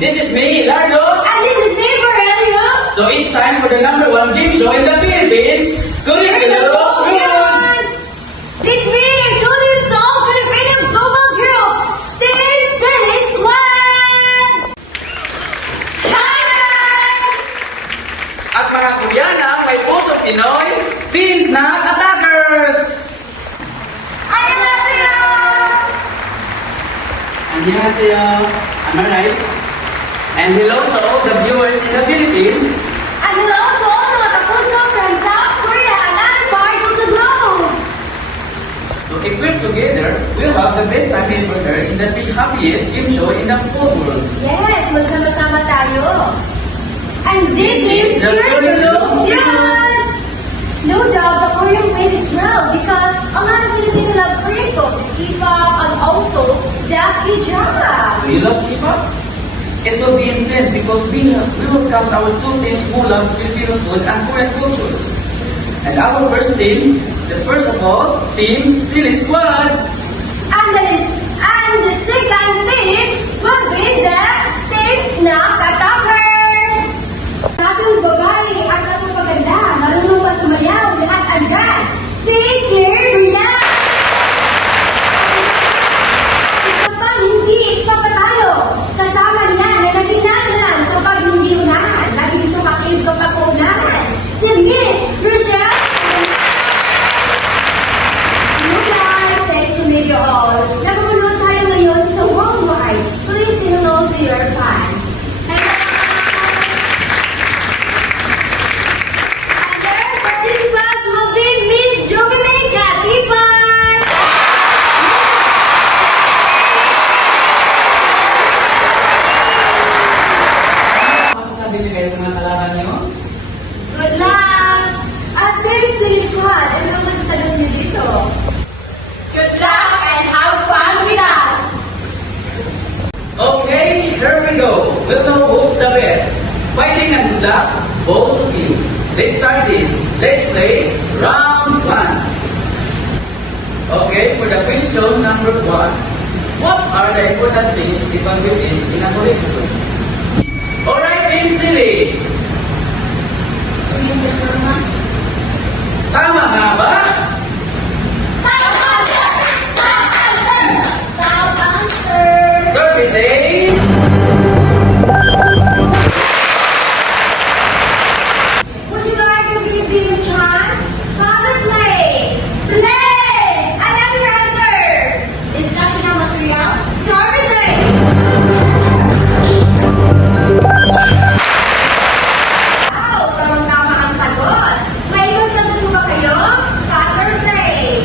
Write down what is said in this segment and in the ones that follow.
This is me, Lardo. And this is me, Aurelio. So it's time for the #1 game show in the Philippines. Curriculum Run! It's me, your children's all Filipino global group, Team Silly Squad! Hi guys! At mga Koreana, may pusong Pinoy, Team Snack Attackers! Annyeonghaseyo! Annyeonghaseyo. Am I right? And hello to all the viewers in the Philippines. And hello to all mga kapuso from South Korea and other parts of the globe! So if we're together, we'll have the best time ever in the happiest game show in the whole world. Yes, magsama-sama tayo! And this is the Curriculum Run! No doubt the Korean way is well because a lot of Filipinos love Korean food, K-pop, and also the K-drama. Do you love K-pop? It will be insane because we will count our two teams who love Filipino foods and Korean cultures. And our first team, the first of all, Team Silly Squad. And the second team will be the Team Snack Attackers. Ating babae at ating maganda, marunong pa sumayaw, lahat andyan. Si Claire Rina. Isa pa hindi ipapatalo. Kasama niya na naging national kapag hindi unahan. Naging tumakib kapag unahan. Si Miss Rochelle. Hello guys, nice to meet you all. Nagpupunod tayo ngayon sa worldwide. Please say hello to your fans. Hello! And their participants will be Miss Jovimeca, Tipan! Ano masasabi niyo guys sa mga kalaban niyo? Good luck! At Team Silly Squad, ano ang masasagot niyo dito? Good luck and have fun with us! Okay, here we go. We'll know who's the best. Fighting and good luck, both of you. Let's start this. Let's play round 1. Okay, for the question number 1. What are the important things people will eat in a curriculum? Alright, Team Silly. Tama nga ba? Services. Would you like to give me a chance? Pause or play? Play! Another answer! Instructional material? Services! Wow! Tamang-tama ang sagot. May ibang sagot mo ba kayo? Pause or play?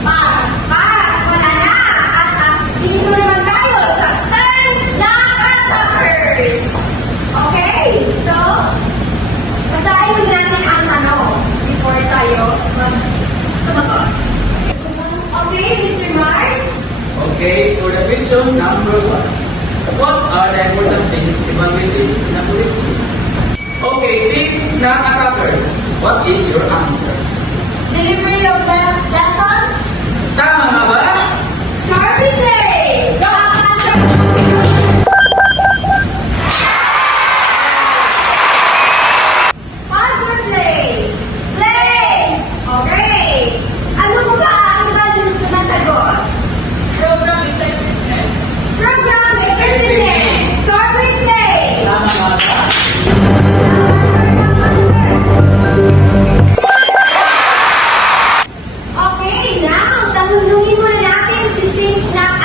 Pass! Pass! Wala na! At dito naman tayo sa Team Snack Attackers! Okay, so, basahin mo natin ang tanong before tayo sumagot. Okay, Mr. Mark? Okay, for the question number 1. What are the important things people will eat in a curriculum? Okay, Team Snack Attackers. What is your answer? Delivery of the lessons? Tama nga ba? Services! Pass or play? Play! Okay! Ano mo ba ang ibang sumasagot? Program effectiveness. Program effectiveness! Services! Tama nga ba? Okay, now, tanungin muna natin si Team Snack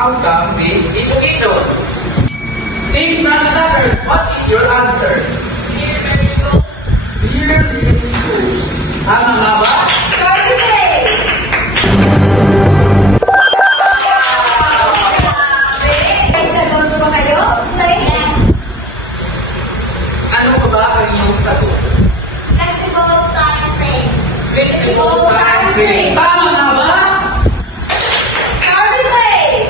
outcome-based education. Team Snack Attackers, what is your answer? Dear Living Schools. Tama nga ba? Services! May sagot ba kayo? Yes. Ano pa ba ang iyong sagot? Flexible time frame. Flexible time frame. Tama nga ba? Services!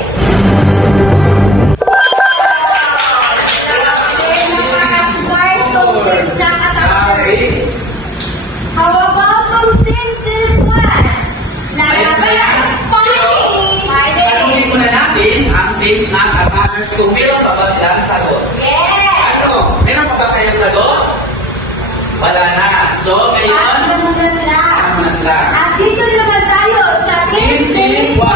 Napaka-smart tong Team Snack Attackers. How about tong Team Sis One? Laban! Fighting! Tanungin muna natin ang Team Snack Attackers kung meron pa ba silang sagot. Yes! Ano? Meron pa ba kayong sagot? Wala na. So, ngayon, Pass na muna sila. ano na sila? At dito naman tayo sa Team Team Sis Series 1.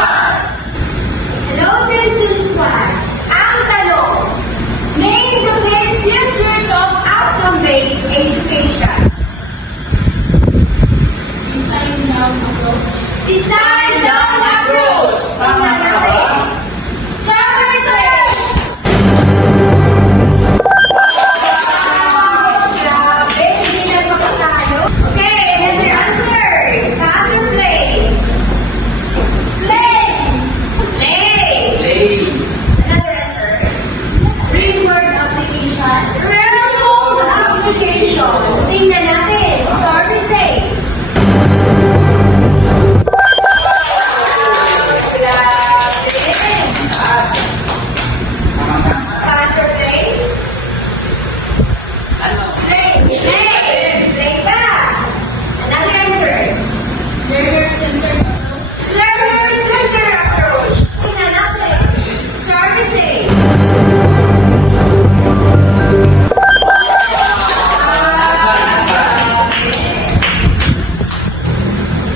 Hello, Team Sis One. Ang tanong, name the main futures of outcome-based education. Design down approach. Design down approach. Tama Tingnan ka ba? natin. Services! Grabe, hindi na makatalo. Okay, another answer. Pass or play? Play! Play! Play. Another answer. Real-world application. Real-world application. Tingnan natin. Services. Grabe. Taas. Tama. Pass or play? Ano? Play. Play. Play pa. Another answer. Learner-centered approach. Learner-centered approach. Tingnan natin. Services.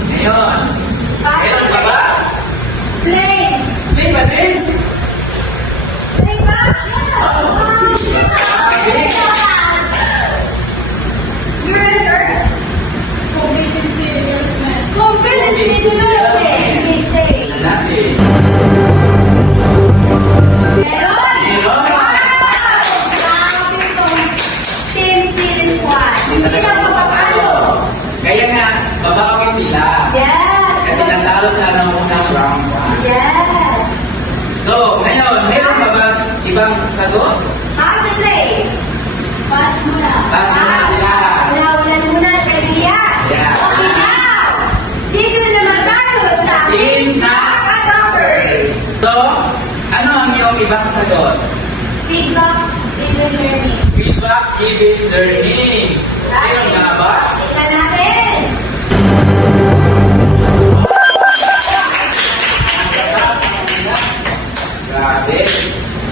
Ngayon, meron pa ba? Play. Play pa din. Play pa. Your answer? Competency development. Competency development. They say. Tingnan natin. Meron. Meron. Grabe tong Team Series 1. Hindi Hindi na papapalo. Kaya nga, babawi sila. Yes. Kasi natalo sila ng unang round 1. Yes. So, ngayon, meron pa ba ibang sagot? Pass and play. Pass muna. Pass muna sila. Unahan muna kay Lia. Yeah. Okay, now. Dito naman tayo sa Team Snack Attackers. So, ano ang iyong ibang sagot? Feedback driven learning. Feedback-given learning. Meron nga ba? Tingnan natin. Grabe.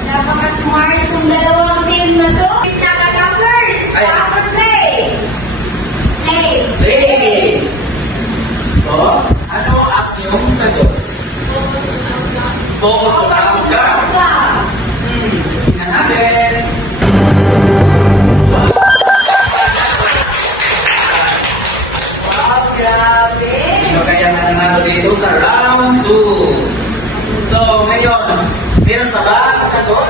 Napaka-smart itong dalawang team na to. Snack Attackers. Ay. Pass or play? Play. Play. So, ano ang iyong sagot? Focus on outcome. Outcomes. Tingnan natin. Wow, grabe. Sino kaya nanalo dito sa round 2? So, ngayon, meron pa ba ang sagot?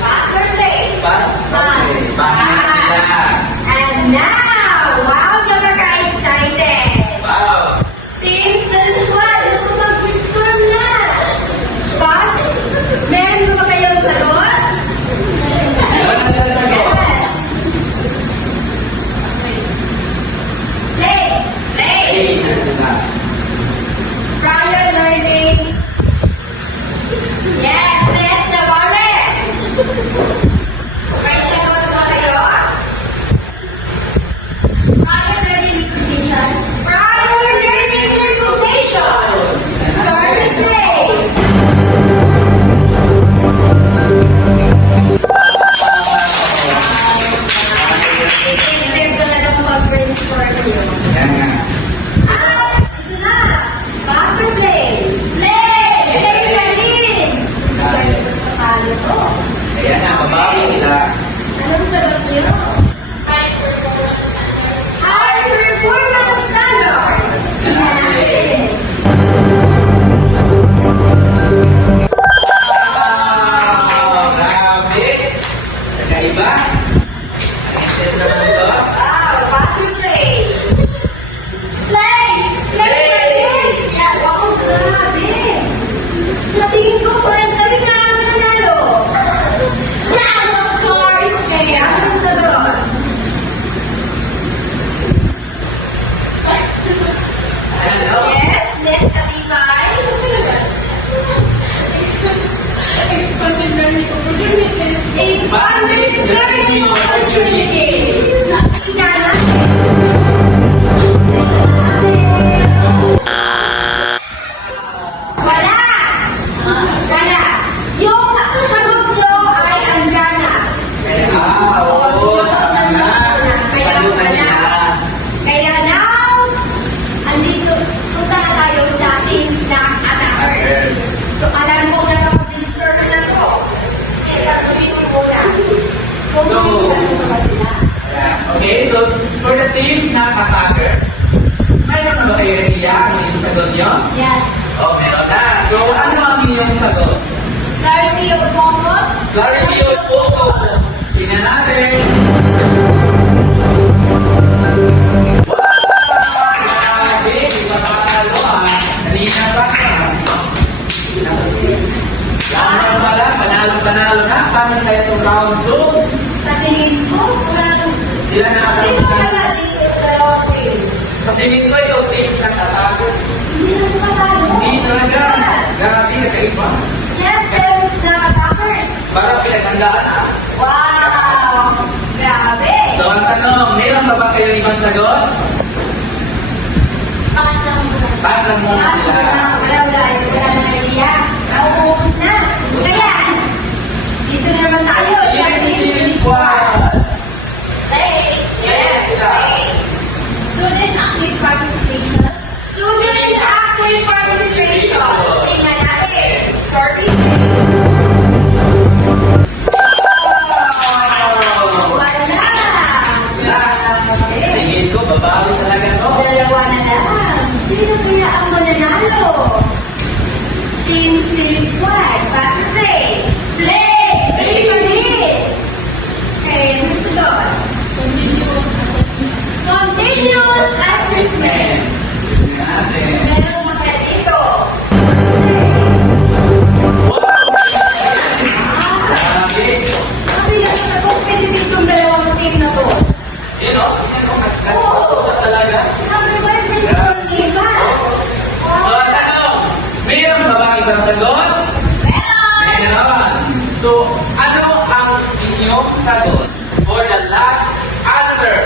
Pass or play? Pass. Okay. Pass na sila. And now, wow, napaka-excited. Wow. Team Senswal, mag-brainstorm na. Pass? Meron ba kayong sagot? Meron na sila sagot. Yes. Play. Play. Play na sila. Prior learning. Yes, Tess Navarez. learning opportunities. Tingnan Wala! Wala! Yung sagot nyo ay andyan na. Oo, tama na. Sagot na niya. Kaya now, andito, punta na tayo sa Team Snack Attackers. So, alam ko na kapag-disturb na to. Kaya gagawin ko muna. Kung So, minsan ba sila? Okay, so for the teams na attackers, mayroon na ba kayo idea kung yung sagot nyo? Yes. Okay, na. So, ano ang inyong sagot? Clarity of focus. Clarity of focus. Tingnan natin. Grabe, di ba panalo Kanina pa ka. Tama pala, panalo na. Paano kaya itong round 2? Sa tingin ko, parang Sila na ang sino kaya dito sa dalawang team? Sa tingin ko, yung teams ng attackers. Hindi na ito matalo. Hindi talaga. Yes. Grabe, nagkaiba. Yes, there's Snack Attackers. Parang pinaghandaan Wow! Grabe! So, ang tanong, meron pa ba kayo ibang sagot? Pass lang muna. Pass lang muna Pass sila. muna. Wala na idea. Nauubos na. Kaya, dito naman tayo. sa Team Team Series Squad. Play. Yes, sila. Play. Student active participation. Student active participation. Tingnan natin. Services. Wala. Grabe. Tingin ko, babawi talaga to. Dalawa na lang. Sino kaya ang mananalo? Team Series Squad. Pass or play? Play! Play pa rin! Okay, what's it on? Continuous assessment. Continuous assessment. Tingnan natin. Meron pa kaya dito. Grabe. Sabi na ito, competitive itong dalawang team na to. Yun o, nagkakausap talaga. Sabi ba, may score iba? So, ang tanong, meron ba ba ibang sagot? Meron! Meron. So, ano ang inyong sagot for the last answer?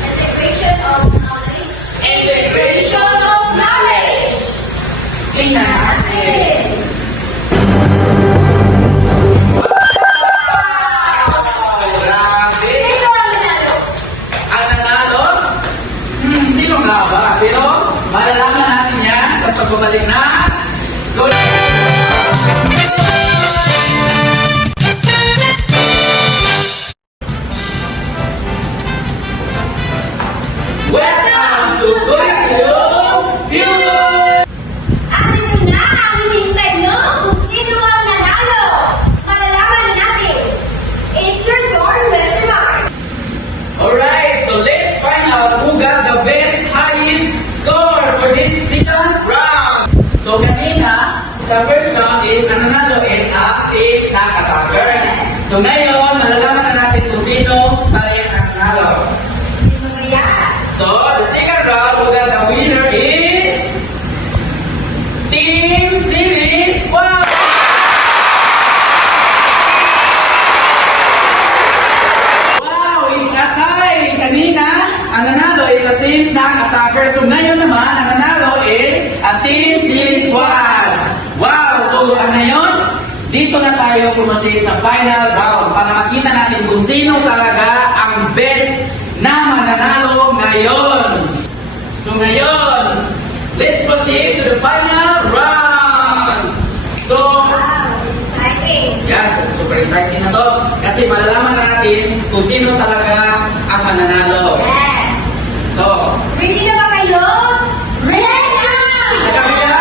Integration of knowledge. Integration of knowledge. Tingnan natin. Grabe. Sino ang nanalo? Ang nanalo? Sino nga ba? Pero malalaman natin yan sa pagbabalik na Gold. Welcome to Curriculum View! At ito na ang hinihintay nyo kung sino ang nanalo. Malalaman na natin. It's your turn, Mr. Mark. Alright, so let's find out who got the best highest score for this second round. So kanina, sa first round is, ang nanalo is Active Snack Attackers. So ngayon, malalaman na natin kung sino tayo ang nanalo. Sino kaya? So, the second round, who got the winner is Team Series 1! Wow, it's a tie! Kanina, ang nanalo is a Team Snack Attacker. So ngayon naman, ang nanalo is a Team Series Squads. Wow! So ngayon, dito na tayo pumasit sa final round para makita natin kung sino talaga ang best na mananalo ngayon. So ngayon, let's proceed to the final round. So, Wow, exciting. yes, super exciting na to. Kasi malalaman na natin kung sino talaga ang mananalo. Yes. So, Ready na ba kayo? Ready na! kami na?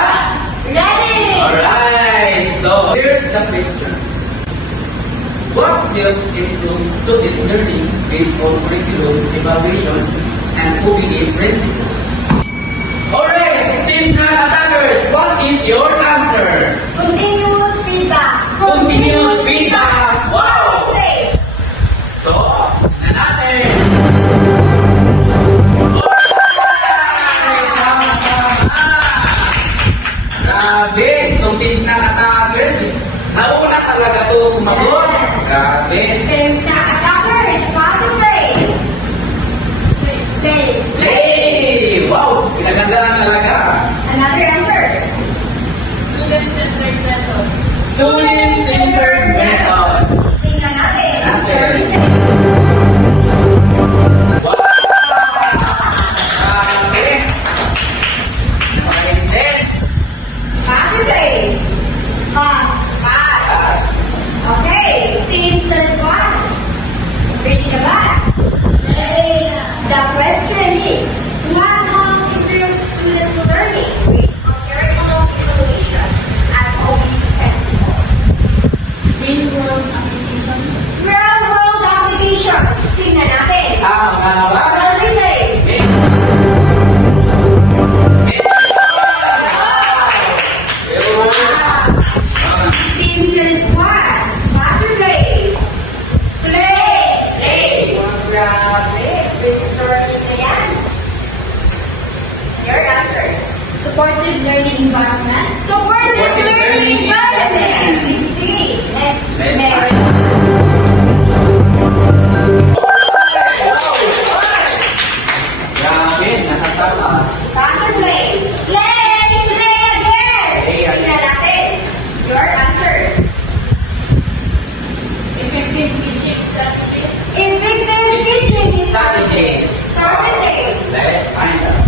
Ready! Alright, so here's the questions. What helps improve student learning based on curriculum evaluation and OBE principles? Alright, Team Snack Attackers, what is your answer? Continuous feedback. Continuous feedback. Wow! Mistakes. So, na natin. Grabe, itong Team Snack Attackers, nauna talaga ito sumagot. Yes. Grabe. Team Snack Attackers, pass and play. Play. Hey! Wow! Pinagandaan talaga. Another answer. Student-centered method. Tingnan natin. Natin. Service. Wow! Grabe. Napaka-intense. Pass and play. Pass. Pass. Pass. Okay. Team Study Squad. Ready na ba? The question is, what help improve student learning based on curriculum evaluation and OB principles? Real-world applications. Real-world applications. Tingnan natin. Mga ba? Services. Team Study Squad. Pass or play? Play. Play. Grabe. Mr. Itayan. Your answer. Supportive learning environment. Supportive learning environment. See. Let's try. Grabe, nasa tama. Pass or play? Play! Play again! Play again. Tingnan natin. Your answer. Effective teaching strategies. Effective teaching Strategies. Services. Let's find out.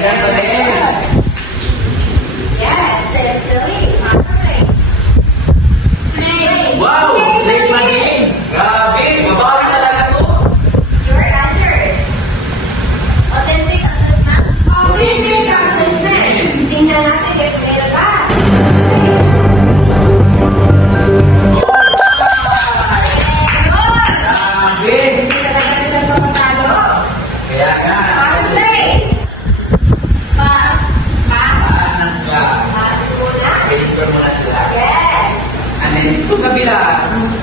Ayan pa din. Yes, silly. Pass or play? Play. Wow! Late pa din. Grabe, mabawi talaga to. Your answer. Authentic assessment. Authentic assessment. Tingnan natin if may pass. Grabe. Hindi talaga nila papatalo. Kaya nga. Pass or play? Pass. Pass. Taas na sila. Pass muna. Register muna sila. Yes. And then, itong kabila,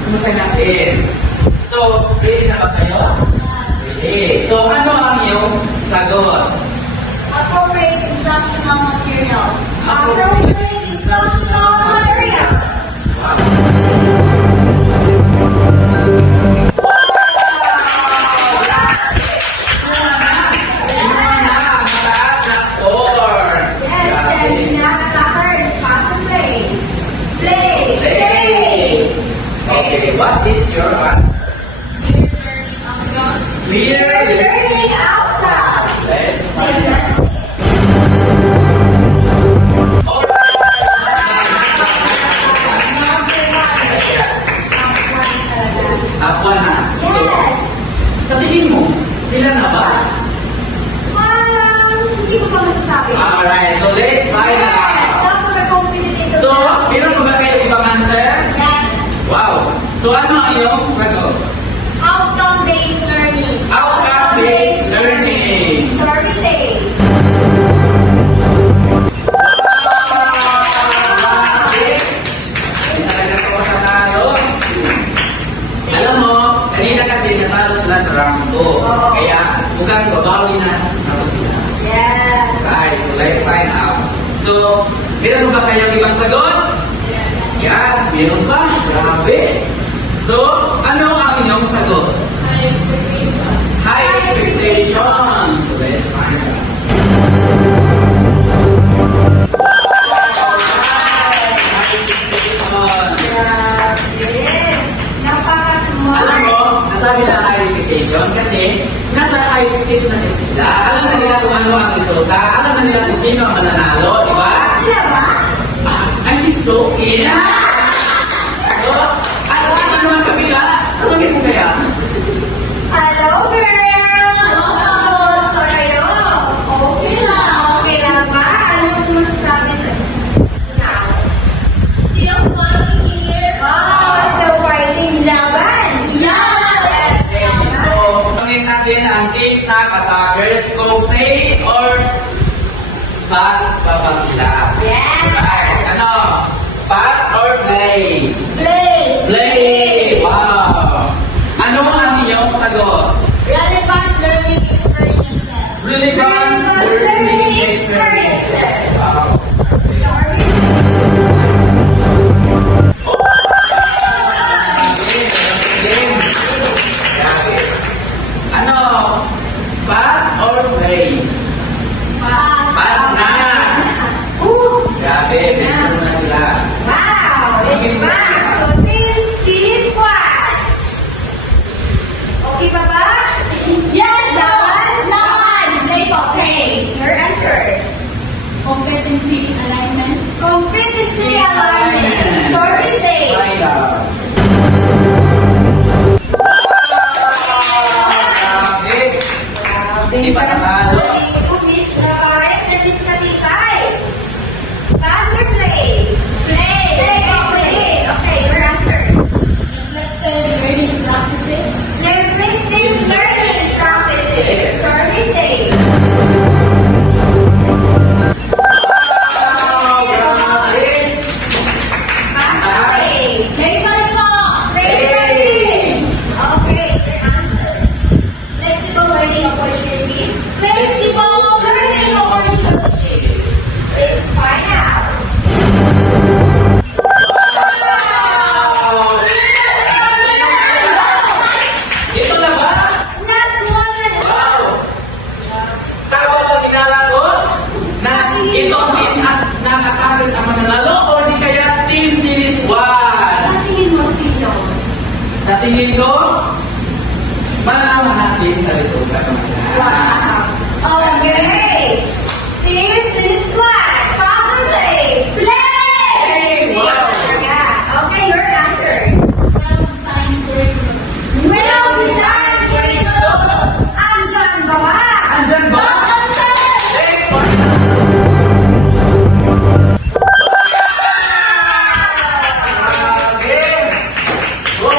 kumusay natin. So, ready na ba kayo? Ready. So, ano ang iyong sagot? Appropriate instructional materials. Appropriate instructional materials. Mataas na score. Yes, Grabe. then Snack Attackers, pass and play. Play. Play. Okay, what is your answer? Clear Clear learning outcomes. Learning outcomes. Let's find Tingnan. out. Alright. Ako na. So, Yes. sa tingin mo, sila na ba? Hindi ko pa masasabi. Alright, so let's find Yes, out. dapat na-competitive. So, meron pa ba kayo ibang answer? Yes. Wow. So, ano ang iyong sagot? Outcome-based learning. Outcome-based learning. Services. Alam mo, kanina kasi natalo sila sa round 2. Oo. Kaya mukhang babawi na ako sila. Yes. Right, so let's find out. So, meron ba kayong ibang sagot? Yes, meron pa. Grabe. So, ano ang inyong sagot? High expectation. High expectations. So, let's find out. High expectations. Grabe. Napaka-smart. Alam mo, nasabi na high expectation kasi nasa high expectation na kasi sila. Alam na nila kung ano ang resulta. Alam na nila kung sino ang mananalo, di ba? Sila ba? I think so. Yeah. So, at ano ang kabila? Tanungin mo kaya? Hello, girls! Kamusta kayo? Okay lang. Okay lang ba? Ano kung masasabi sa now? Still fighting here. Oh, still fighting laban. Yes! So, tanungin natin ang Team Snack Attackers kung play or pass pa ba sila? Yes! Right. Ano? Pass or play? Wow. Okay. Team Silly Squad, concentrate. Play! Wow. Yeah. Okay, your answer. Well-designed curriculum. Well-designed curriculum. Andyan ba ba? Andyan ba? Next one. Okay. So,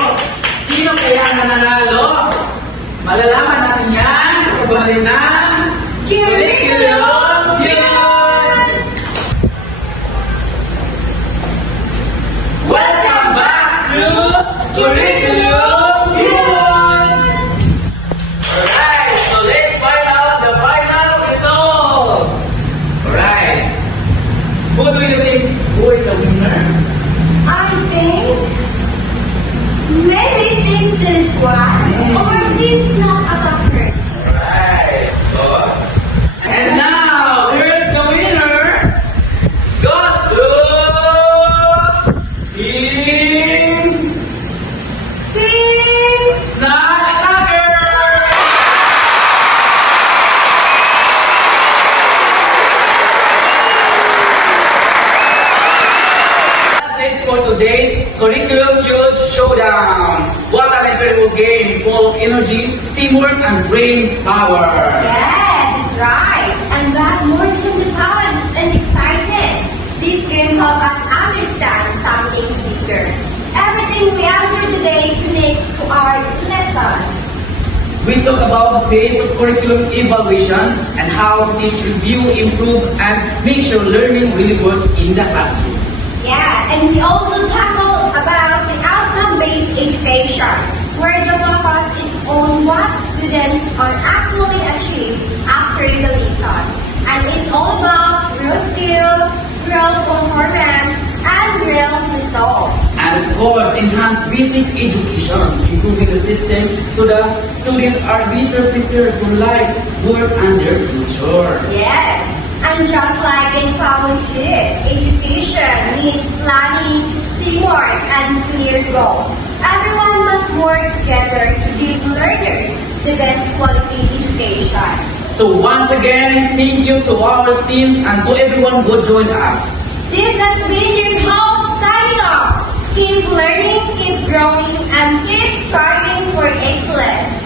sino kaya nananalo? Malalaman natin yan sa pagbabalin ng Curriculum Yun! Welcome back to Curriculum Yun! Alright, so let's find out the final result! Alright, who do you think who is the winner? I think maybe Team Silly Squad or Team Snack Attackers. Alright, so, and now, here's the winner! Goes to Team Team Snack Attacker! That's it for today's Curriculum Field Showdown. What an incredible game full of energy, teamwork, and brain power. Yes, right. And got more independence and excited. This game helped us understand something bigger. Everything we answered today connects to our lessons. We talk about the pace of curriculum evaluations and how to teach, review, improve, and make sure learning really works in the classrooms. Yeah, and we also tackle about the outcome-based education, where the focus is on what students are actually achieve after the lesson. And it's all about real skills, real performance, and real results. And of course, enhance basic education, improving the system so that students are better prepared for life, work, and their future. Yes, and just like in fellowship, education needs planning, teamwork, and clear goals. Everyone must work together to give learners the best quality education. So once again, thank you to our teams and to everyone who joined us. This has been your host, signing off. Keep learning, keep growing, and keep striving for excellence.